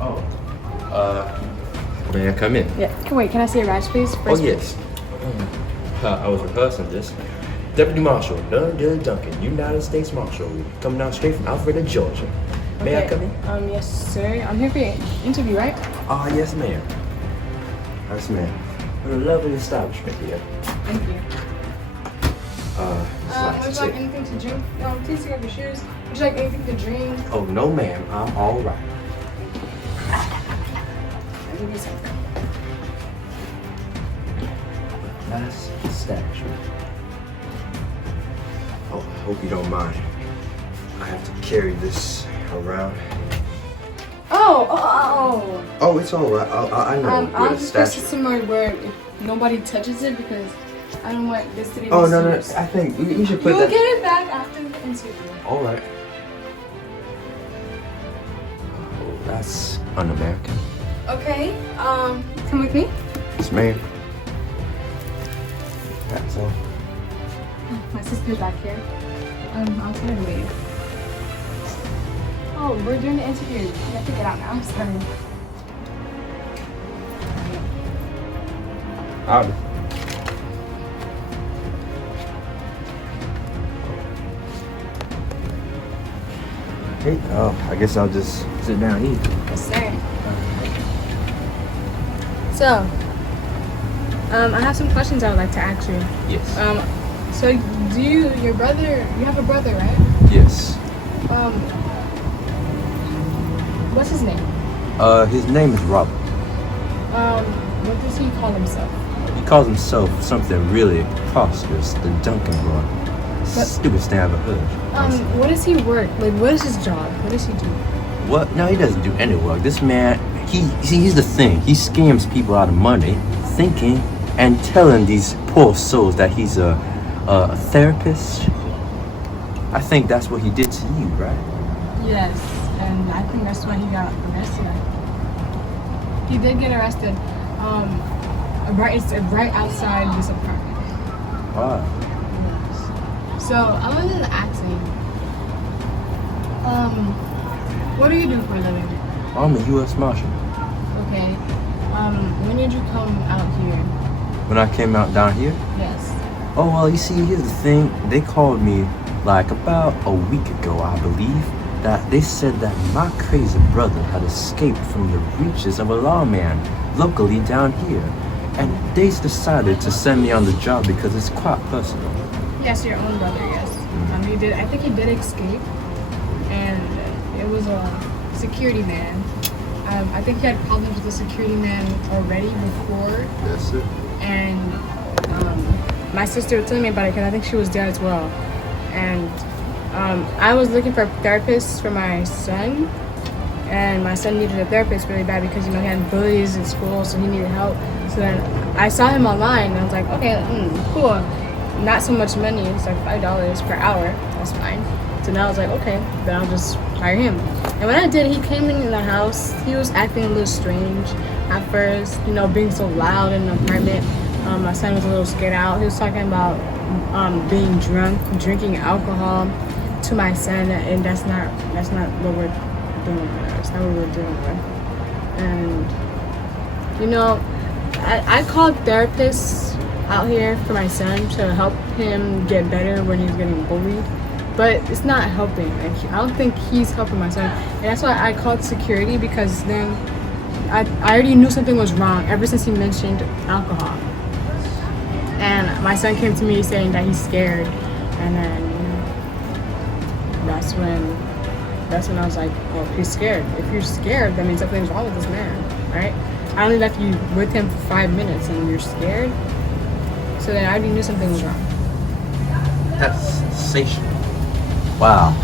Oh. May I come in? Yeah. Wait, can I see your badge, please? Oh, yes. I was rehearsing this. Deputy Marshal, DUNcan, United States Marshal, coming down straight from Alpharetta, Georgia. May I come in? Yes, sir. I'm here for your interview, right? Yes, ma'am. Yes, ma'am. What a lovely establishment here. Thank you. Would you like anything to drink? Please take off your shoes. Would you like anything to drink? Oh, no, ma'am. I'm all right. I'll give you something. Nice establishment. Oh, I hope you don't mind. I have to carry this around. Oh, it's all right. I know. I'll just place it somewhere where nobody touches it because I don't want this to be no. mysterious. I think we should put You'll that. get it back after the interview. All right. Oh, that's un-American. Okay. Come with me. Yes, ma'am. That's all. My sister's back here. I'll tell her to leave. Oh, we're doing the interview. You have to get out now. I'm sorry. Hey, I guess I'll just sit down here. Yes, sir. So, I have some questions I would like to ask you. Yes. So you have a brother, right? Yes. What's his name? His name is Robert. What does he call himself? He calls himself something really preposterous, the DUNcan boy. Stupidest thing I've ever heard. What does he work? Like, what is his job? What does he do? What? No, he doesn't do any work. This man, he's the thing. He scams people out of money, thinking and telling these poor souls that he's a therapist. I think that's what he did to you, right? Yes, and I think that's why he got arrested. He did get arrested. Right outside this apartment. Wow. So I wanted to ask you, what do you do for a living? I'm a U.S. Marshal. Okay. When did you come out here? When I came out down here? Yes. Oh, well, you see, here's the thing. They called me like about a week ago, I believe, that they said that my crazy brother had escaped from the reaches of a lawman locally down here. And they decided to send me on the job because it's quite personal. Yes, your own brother, yes. I think he did escape, and it was a security man. I think he had problems with the security man already before. That's it. And my sister was telling me about it because I think she was there as well. And I was looking for a therapist for my son, and my son needed a therapist really bad because, he had bullies in school, so he needed help. So then I saw him online, and I was like, okay, cool. Not so much money, it's like $5 per hour, that's fine. So now I was like, okay, then I'll just hire him. And when I did, he came in the house, he was acting a little strange at first, being so loud in the apartment. My son was a little scared out. He was talking about being drunk, drinking alcohol to my son, and that's not what we're doing. That's not what we're doing with. And I called therapists out here for my son to help him get better when he's getting bullied, but it's not helping. I don't think he's helping my son, and that's why I called security, because then I already knew something was wrong ever since he mentioned alcohol. And my son came to me saying that he's scared, and then that's when I was like, well, he's scared. If you're scared, that means something's wrong with this man, right? I only left you with him for 5 minutes and you're scared. So then I already knew something was wrong. That's sensational. Wow.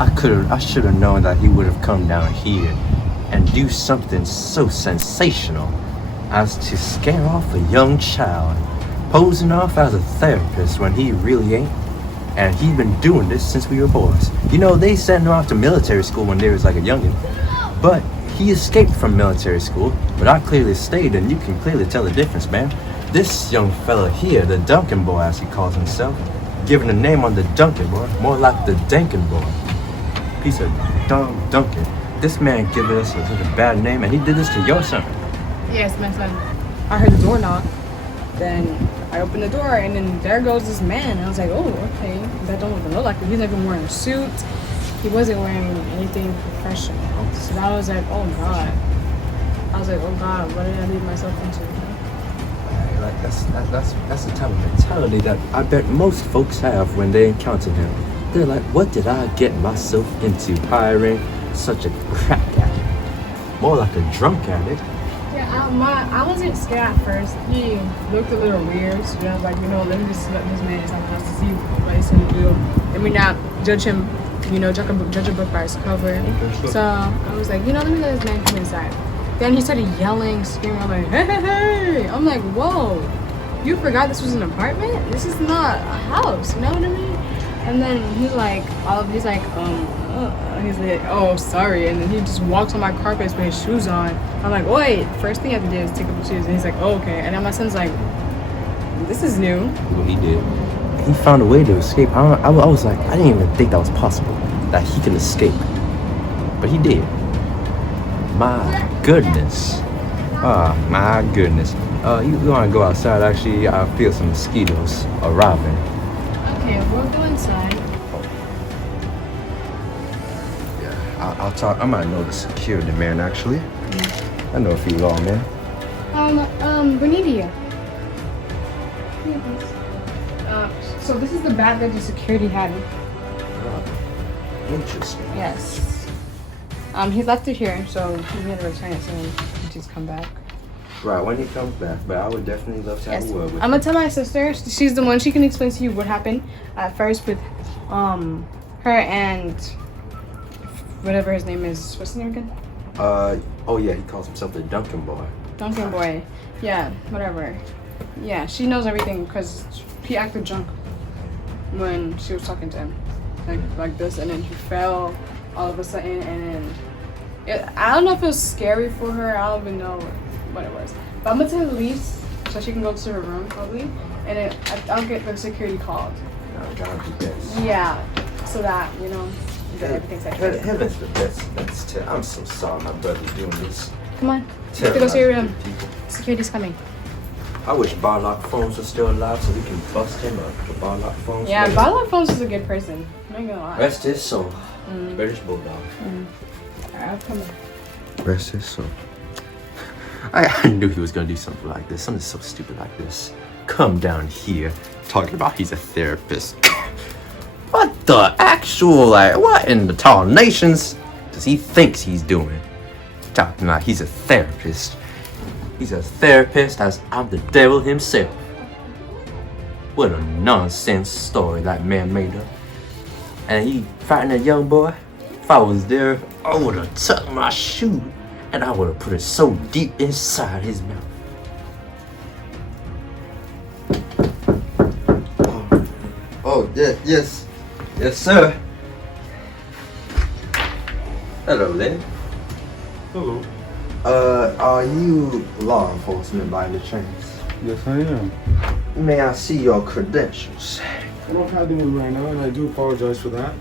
I should have known that he would have come down here and do something so sensational as to scare off a young child, posing off as a therapist when he really ain't. And he's been doing this since we were boys. They sent him off to military school when they was like a youngin'. But he escaped from military school, but I clearly stayed, and you can clearly tell the difference, man. This young fella here, the DUNcan boy as he calls himself, giving a name on the DUNcan boy, more like the DUNcan boy. Piece of dumb DUNcan. this man giving us such a bad name, and he did this to your son. Yes, my son. I heard the door knock. Then I opened the door, and then there goes this man. I was like, oh, okay. That don't even look like him. He's not even wearing a suit. He wasn't wearing anything professional. So I was like, oh God. I was like, oh God, what did I lead myself into? Like that's the type of mentality that I bet most folks have when they encounter him. They're like, what did I get myself into hiring such a crack addict? More like a drunk addict. Yeah, I wasn't scared at first. He looked a little weird, so I was like, let me just let this man in some house to see what he's gonna do. Let me not judge him, judge a book by its cover. So I was like, let me let this man come inside. Then he started yelling, screaming. I'm like, hey, hey, hey! I'm like, whoa, you forgot this was an apartment? This is not a house, you know what I mean? And then he's like, oh, sorry. And then he just walks on my carpet with his shoes on. I'm like, wait, first thing you have to do is take off the shoes. And he's like, oh, okay. And then my son's like, this is new. Well, he did. He found a way to escape. I was like, I didn't even think that was possible, that he can escape. But he did. My goodness. Oh, my goodness. You want to go outside? Actually, I feel some mosquitoes arriving. Okay, we'll go inside. Yeah, I'll talk. I might know the security man, actually. I know a few lawmen. Bonidia. So this is the bag that the security had. Interesting. Yes. He left it here, so he's gonna return it soon. He just come back. Right, when he comes back, but I would definitely love to have a word with him. I'm gonna tell my sister. She's the one. She can explain to you what happened at first with, her and whatever his name is. What's his name again? Oh yeah, he calls himself the DUNcan boy. DUNcan boy. Yeah, whatever. Yeah, she knows everything because he acted drunk when she was talking to him, like this, and then he fell all of a sudden, and then I don't know if it was scary for her. I don't even know what it was. But I'm gonna tell Elise so she can go to her room probably, and then I'll get the security called. Oh, God, the best. Yeah, so that that everything's okay. Heaven's the best. I'm so sorry my brother's doing this. Come on, you have to go to your room. Security's coming. I wish Barlock Phones was still alive so we can bust him up. The Barlock Phones. Yeah, Barlock Phones is a good person. I'm not gonna lie. Rest his soul. British Bulldog. Alright, come on. Rest his soul. I knew he was gonna do something like this. Something so stupid like this. Come down here talking about he's a therapist. What the actual, what in the tall nations does he thinks he's doing? Talking like he's a therapist. He's a therapist as I'm the devil himself. What a nonsense story that man made up. And he fighting that young boy. If I was there, I would have tucked my shoe and I would have put it so deep inside his mouth. Oh yeah, yes, sir. Hello there. Hello. Are you law enforcement by any chance? Yes, I am. May I see your credentials? I don't have any right now, and I do apologize for that.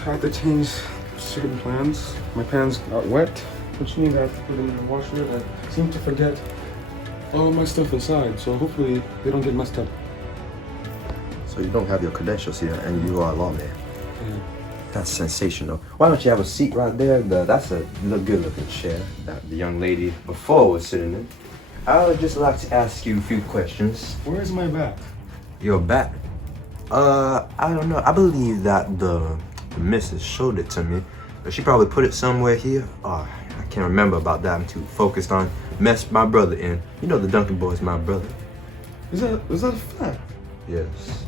I have to change certain plans. My pants got wet, which means I have to put them in the washer. And I seem to forget all of my stuff inside, so hopefully they don't get messed up. So you don't have your credentials here, and you are a lawman. Yeah. That's sensational. Why don't you have a seat right there? That's a good-looking chair that the young lady before was sitting in. I would just like to ask you a few questions. Where's my bat? Your bat? I don't know. I believe that the missus showed it to me, but she probably put it somewhere here. I can't remember about that. I'm too focused on mess my brother in. You know the DUNcan boy is my brother. Is that a fact? Yes.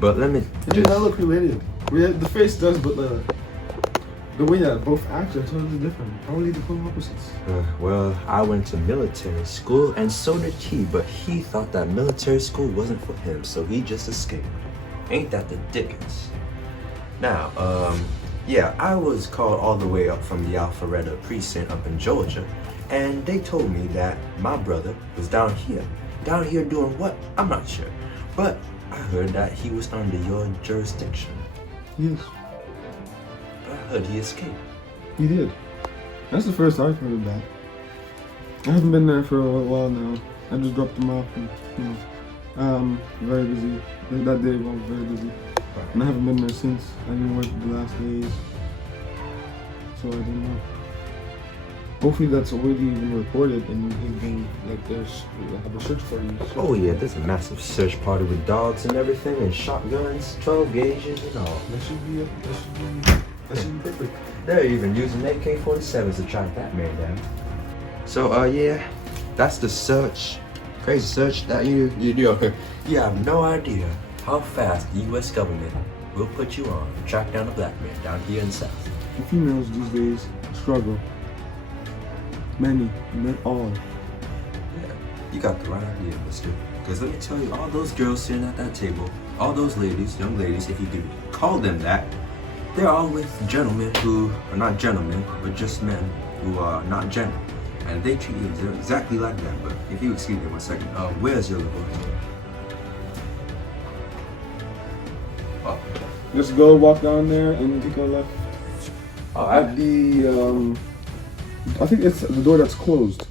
But let me They do not look related. The face does, but the way that both act are totally different. Probably the polar opposites. Well, I went to military school, and so did he, but he thought that military school wasn't for him, so he just escaped. Ain't that the dickens? Now, yeah, I was called all the way up from the Alpharetta precinct up in Georgia, and they told me that my brother was down here. Down here doing what? I'm not sure. But I heard that he was under your jurisdiction. Yes. But I heard he escaped. He did. That's the first I've heard of that. I haven't been there for a while now. I just dropped him off and, very busy. That day I was very busy. And I haven't been there since. I didn't work the last days. So I don't know. Hopefully that's already been recorded and he's been, like, there's, have a search party. Oh yeah, there's a massive search party with dogs and everything and shotguns, 12 gauges and all. That should be perfect. They're even using AK-47s to track that man down. So yeah, that's the search. Crazy search that you have no idea how fast the US government will put you on to track down a black man down here in the South. The females these days struggle. Many, not all. Yeah, you got the right idea, mister. Because let me tell you, all those girls sitting at that table, all those ladies, young ladies, if you could call them that, they're all with gentlemen who are not gentlemen, but just men who are not gentlemen. And they treat you exactly like them. But if you excuse me 1 second, where's your little boy? Oh. Let's go walk down there and take a left. Oh, At the, I think it's the door that's closed.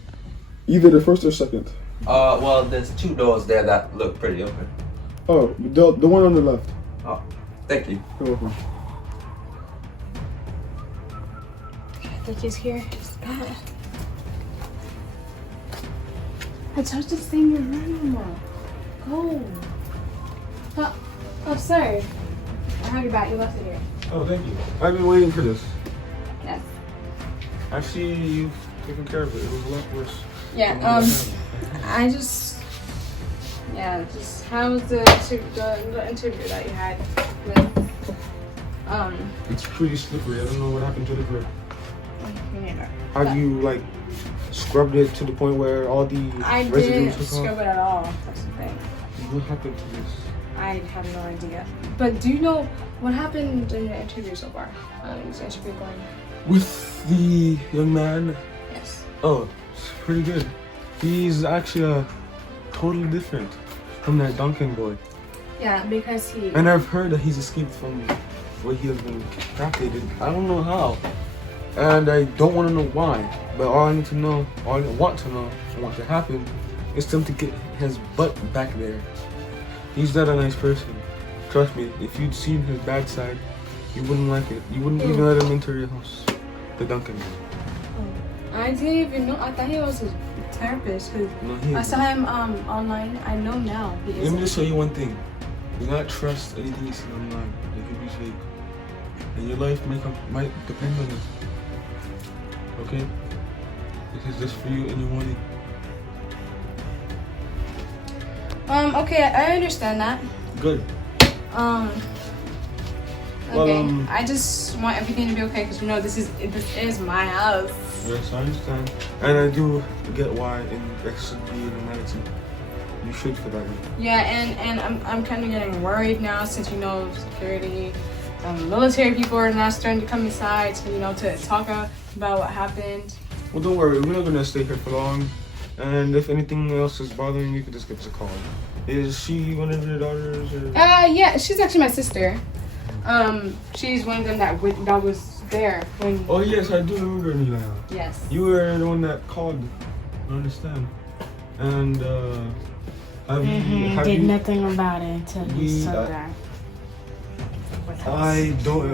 Either the first or second. Well, there's 2 doors there that look pretty open. Oh, the one on the left. Oh, thank you. You're welcome. I think he's here. I touched this thing in your room. Go. Oh, sorry. I have your back. You left it here. Oh, thank you. I've been waiting for this. Yes. I see you've taken care of it. It was a lot worse. Yeah. How was the interview that you had with It's pretty slippery. I don't know what happened to the grip. Yeah. Have you like scrubbed it to the point where all the I residues didn't took scrub off? it at all. That's the thing. What happened to this? I have no idea. But do you know what happened in the interview so far? Is the interview going? With the young man? Yes. Oh, it's pretty good. He's actually totally different from that DUNcan boy. Yeah, because he. And I've heard that he's escaped from where he has been captivated. I don't know how. And I don't want to know why. But all I need to know, all I want to know, and what to happen, is for him to get his butt back there. He's not a nice person. Trust me, if you'd seen his bad side, you wouldn't like it. You wouldn't even let him into your house. The DUNcan boy. I didn't even know. I thought he was a therapist. Cause No, he I isn't. saw him online. I know now. He Let me isn't. just show you one thing. Do not trust anything you see online. It could be fake. And your life might depend on it. Okay? This is just for you and your money. Okay, I understand that. Good. Okay. Well, I just want everything to be okay because this is my house. Yes, I understand. And I do get why it should be an attitude. You should for that. Yeah, and I'm kind of getting worried now since security, military people are now starting to come inside to talk about what happened. Well, don't worry. We're not gonna stay here for long. And if anything else is bothering you, you can just give us a call. Is she one of your daughters? Or? Yeah, she's actually my sister. She's one of them that was there when. Oh yes, I do remember you now. Yes. You were the one that called. I understand. And have you nothing about it until you said that. I don't.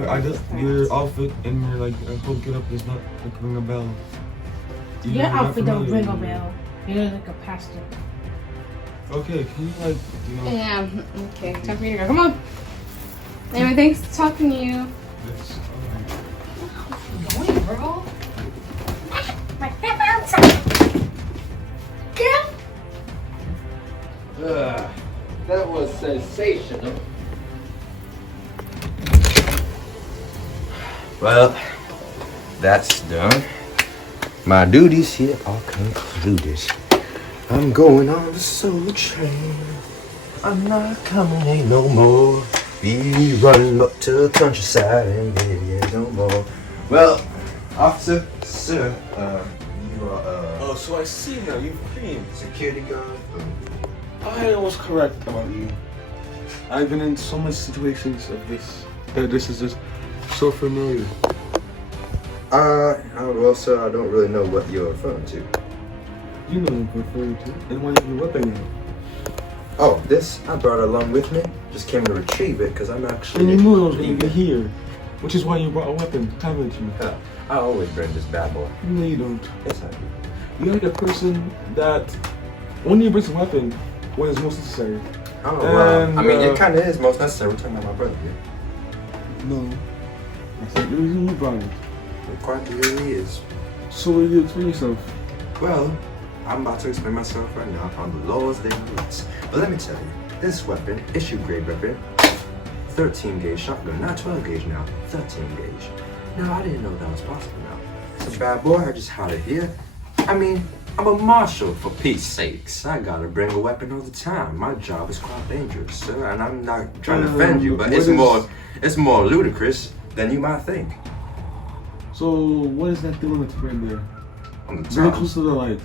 Your outfit and your whole get up does not ring a bell. Your outfit don't ring a bell. You look like a pastor. Okay, can you Yeah. Okay. Time for you to go. Come on. Anyway, thanks for talking to you. Yes. Going, bro. That was sensational. Well, that's done. My duties here are concluded. I'm going on the soul train. I'm not coming in no more. Be running up to the countryside and baby, no more. Well, officer, sir, you are Oh, so I see now. You've clean. security guard. I was correct about you. I've been in so many situations of this that this is just so familiar. Well, sir, I don't really know what you're referring to. You know what I'm referring to. And why you your weapon now? Oh, this? I brought it along with me. Just came to retrieve it because I'm actually... And you knew I was going to be here. Which is why you brought a weapon, haven't you? I always bring this bad boy. No, you don't. Yes, I do. You're like a person that only brings a weapon when it's most necessary. Oh, well, I mean, it kind of is most necessary. We're talking about my brother here. No. That's not the reason you brought it. It quite really is. So what do you explain yourself? Well, I'm about to explain myself right now on the laws they use. But let me tell you, this weapon, issue grade weapon, 13 gauge shotgun, not 12 gauge now, 13 gauge. No, I didn't know that was possible now. It's a bad boy, I just had it here. I mean, I'm a marshal for Pete's sakes. I gotta bring a weapon all the time. My job is quite dangerous, sir, and I'm not trying to offend you, but it's more ludicrous than you might think. So what is that doing that's right there? On the Very top. close to the light.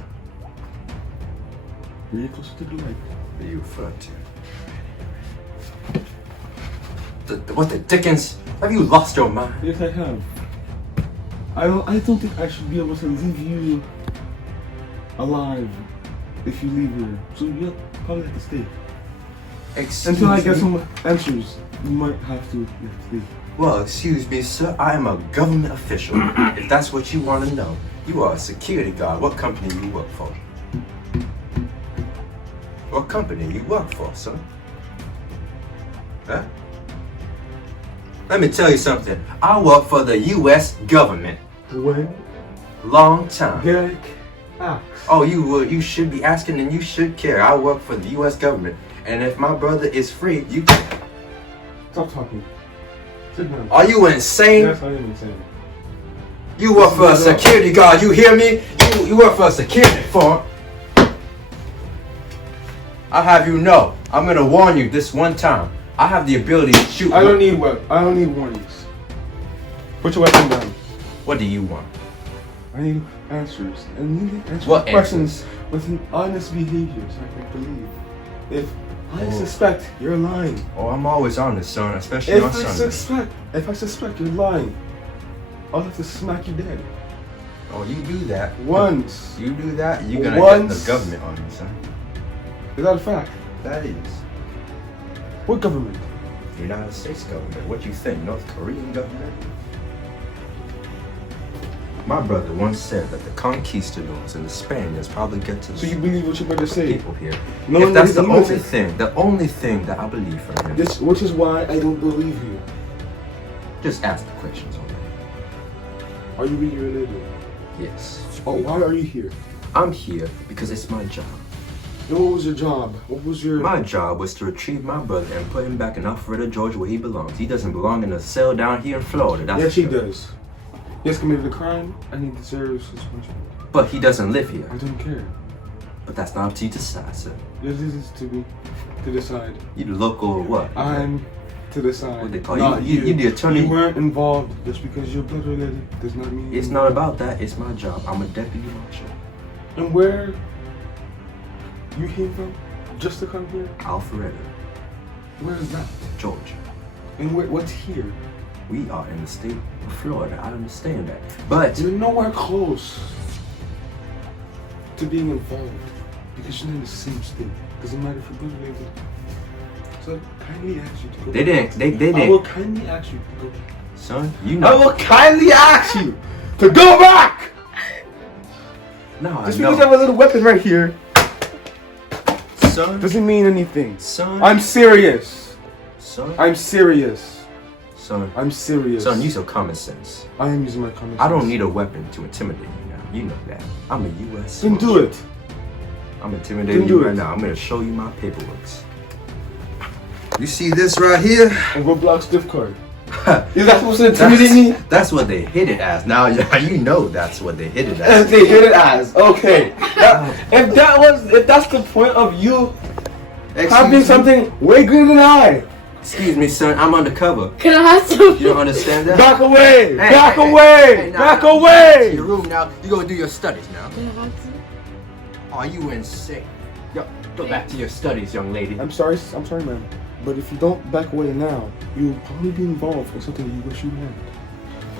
Very close to the light. What are you referring to? What the dickens? Have you lost your mind? Yes, I have. I don't think I should be able to leave you alive if you leave here. So you'll probably have to stay. Until I get some answers, you might have to leave. Well, excuse me, sir. I am a government official. If that's what you want to know, you are a security guard. What company do you work for? What company you work for, sir? Huh? Let me tell you something. I work for the U.S. government. When? Long time. Derek, ask. Oh, you should be asking and you should care. I work for the U.S. government. And if my brother is free, you can... Stop talking. Sit down. Are you insane? Yes, I am insane. You work for a security guard, you hear me? You work for a security firm. I'll have you know, I'm gonna warn you this one time. I have the ability to shoot. I don't need warnings. Put your weapon down. What do you want? I need answers. I need answers. What questions with an honest behavior so I can believe. If I suspect you're lying. Oh, I'm always honest, son, especially on Sunday. If I suspect you're lying, I'll have to smack you dead. Oh, you do that. Once. You do that, you're gonna get the government on you, son. Is that a fact? That is. What government? The United States government. What you think? North Korean government? My brother once said that the conquistadors and the Spaniards probably get to So you believe what your brother say? people here. No, if that's the lunatic. only thing that I believe from him. Which is why I don't believe you. Just ask the questions already. Are you really religious? Yes. Oh, why are you here? I'm here because it's my job. And what was your job? What was your... My job was to retrieve my brother and put him back in Alpharetta, Georgia, where he belongs. He doesn't belong in a cell down here in Florida. That's Yes, he does. He has committed a crime and he deserves his punishment. But he doesn't live here. I don't care. But that's not up to you to decide, sir. This is to me to decide. You the local what? I'm to decide. What they call not you? You the attorney. You weren't involved just because you're blood related does not mean It's not about that. It's my job. I'm a deputy marshal. And where you came from? Just to come here? Alpharetta, Where is that? Georgia. And what's here? We are in the state of Florida. I understand that. But You're nowhere close to being involved because you're not in the same state. Doesn't matter if you're blood related. So kindly ask you to go. they didn't. I will kindly ask you to go back. Son, you I know. will kindly ask you to go back! No, Just I know. because you have a little weapon right here Son, doesn't mean anything. son, I'm serious. son, I'm serious. son, I'm serious. son. Use your common sense. I am using my common sense. I don't need a weapon to intimidate you now. You know that. I'm a U.S. Then do marshal. it. I'm intimidating Then you do right it. now. I'm gonna show you my paperwork. You see this right here? And Roblox gift card. Is that supposed to intimidate me? That's what they hit it as. Now you know that's what they hit it as. As they hit it as. Okay. If that's the point of you having something way greater than I. Excuse me, son. I'm undercover. Can I have some? You don't understand that? Back away! Hey, back hey, away! hey, now, back To away! your room now. You go do your studies now. Can I have some? Are you insane? Yo, go back to your studies, young lady. I'm sorry, ma'am. But if you don't back away now, you'll probably be involved in something you wish you hadn't.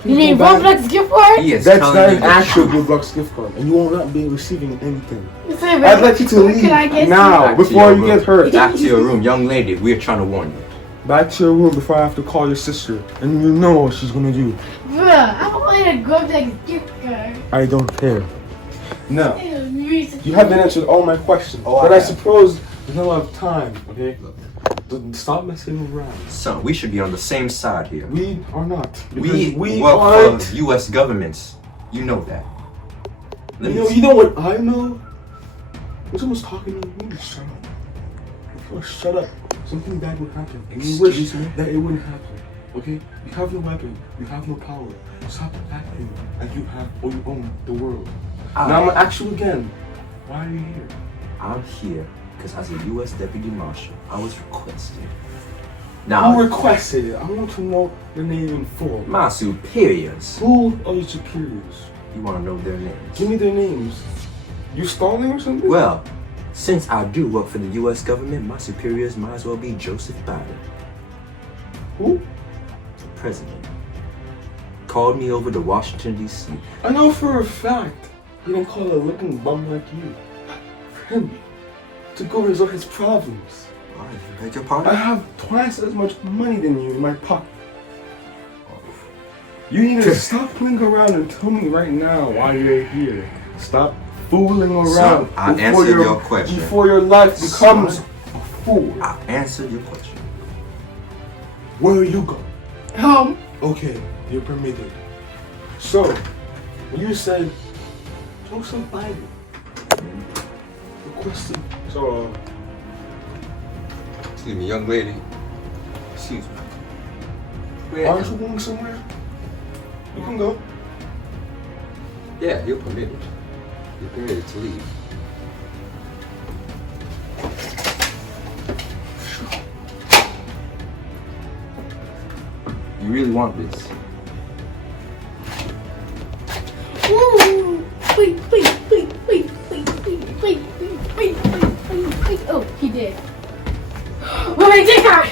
You mean Roblox gift card? He is That's telling not you an the actual truth. Roblox gift card, and you will not be receiving anything. I'd I'd like you to leave now Back to before your you room. get hurt. Back to your room, young lady. We're trying to warn you. Back to your room before I have to call your sister, and you know what she's gonna do. Bruh, I want a Roblox gift card. I don't care. Now, You you haven't answered all my questions, Oh, but I I have. suppose there's not a lot of time. Okay, stop messing around. Son, we should be on the same side here. We are not. We because work aren't. for U.S. governments. You know that. You know what I know? When someone's talking to you, you need to shut up. Or shut up. Something bad would happen. And you wish Excuse me? that it wouldn't happen. Okay? You have no weapon. You have no power. Stop acting like you have or you own the world. Now I'm gonna ask you again. Why are you here? I'm here because as a U.S. Deputy Marshal, I was requested. Who Now, requested it? I want to know the name in full. my superiors. Who are your superiors? You want to know their names? Give me their names. You stalling or something? Well, since I do work for the U.S. government, my superiors might as well be Joseph Biden, Who? the president. Called me over to Washington, D.C. I know for a fact he didn't call a looking bum like you for him to go resolve his problems. I beg your I pardon? have twice as much money than you in my pocket. You need to stop playing around and tell me right now why you're here. Stop fooling around. Son, I before answered your question. Before your life becomes Son. a fool. I answered your question. Where are you going? Home. Okay, you're permitted. So, when you said Joseph Biden requested, so Excuse me, young lady. Excuse me. aren't you going somewhere? You can go. Yeah, you're permitted. You're permitted to leave. You really want this? Ooh. Wait. Oh, he did. Oh my God.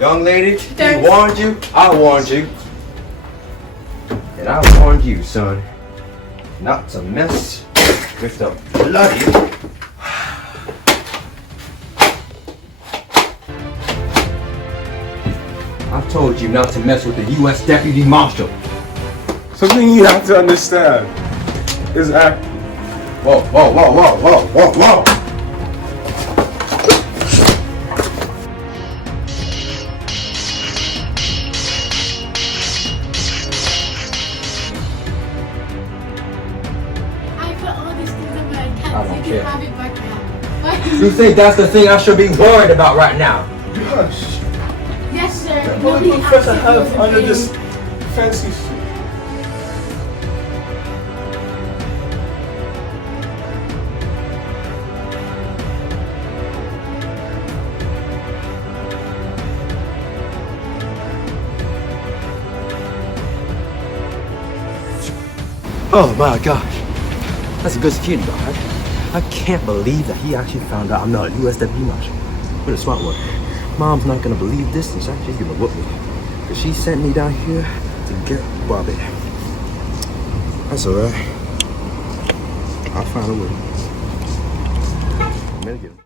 Young lady, Thanks. he warned you, I warned you. And I warned you, son, not to mess with the bloody... I told you not to mess with the U.S. Deputy Marshal. Something you have to understand is acting. Whoa. I put all these things on my I account. don't You care. can have it back now. You think that's the thing I should be worried about right now? Gosh, Yes, sir. what Nobody do you asked professor if it have was a under thing. this fancy suit? Oh my gosh. That's a good security guard. I can't believe that he actually found out I'm not a U.S. Deputy Marshal. What a smart one. Mom's not gonna believe this and she's actually gonna whoop me. Because she sent me down here to get Bobby. That's alright. I'll find a way. I'm gonna get him.